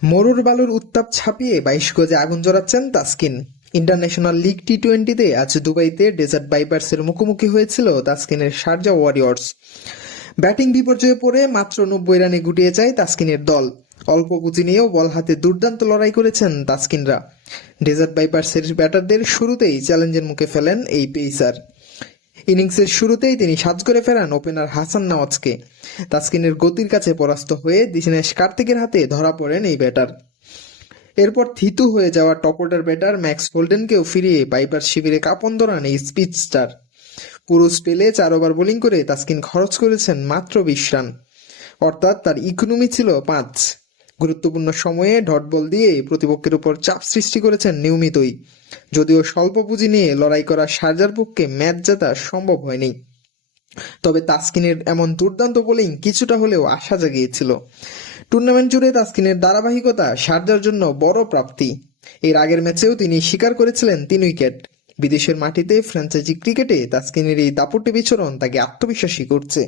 মরুর বালুর উত্তাপ ছাপিয়ে ২২ গজে আগুন জড়াচ্ছেন তাসকিন। ইন্টারন্যাশনাল লিগ টি-20-তে আজ দুবাইতে ডেজার্ট ভাইপার্সের মুখোমুখি হয়েছিল তাসকিনের শারজা ওয়ারিয়র্স। ব্যাটিং বিপর্যয়ে পড়ে মাত্র ৯০ রানে গুটিয়ে যায় তাসকিনের দল। অল্প পুঁজি নিয়েও বল হাতে দুর্দান্ত লড়াই করেছেন তাসকিনরা। ডেজার্ট ভাইপার্সের ব্যাটারদের শুরুতেই চ্যালেঞ্জের মুখে ফেলেন এই পেসার। ইনিংসের শুরুতেই তিনি সাজঘরে ফেরান ওপেনার হাসান নওয়াজকে। তাসকিনের গতির কাছে পরাস্ত হয়ে দিনেশ কার্তিকের হাতে ধরা পড়েন এই ব্যাটার। এরপর থিতু হয়ে যাওয়া টপ অর্ডার ব্যাটার ম্যাক্স হোল্ডেনকেও ফিরিয়ে ভাইপার শিবিরে কাঁপন ধরান এই স্পিড স্টার। পুরো স্পেলে ৪ ওভার বোলিং করে তাসকিন খরচ করেছেন মাত্র ২০ রান, অর্থাৎ তার ইকোনমি ছিল ৫। গুরুত্বপূর্ণ সময়ে ডট বল দিয়ে প্রতিপক্ষের উপর চাপ সৃষ্টি করেছেন নিয়মিতই। যদিও স্বল্প পুঁজি নিয়ে লড়াই করা শারজার পক্ষে ম্যাচ জেতা সম্ভব হয়নি, তবে তাসকিনের এমন দুর্দান্ত বোলিং কিছুটা হলেও আশা জাগিয়েছিল। টুর্নামেন্ট জুড়ে তাসকিনের ধারাবাহিকতা শারজার জন্য বড় প্রাপ্তি। এর আগের ম্যাচেও তিনি স্বীকার করেছিলেন ৩ উইকেট। বিদেশের মাটিতে ফ্র্যাঞ্চাইজি ক্রিকেটে তাসকিনের এই দাপটে বিচরণ তাকে আত্মবিশ্বাসী করছে।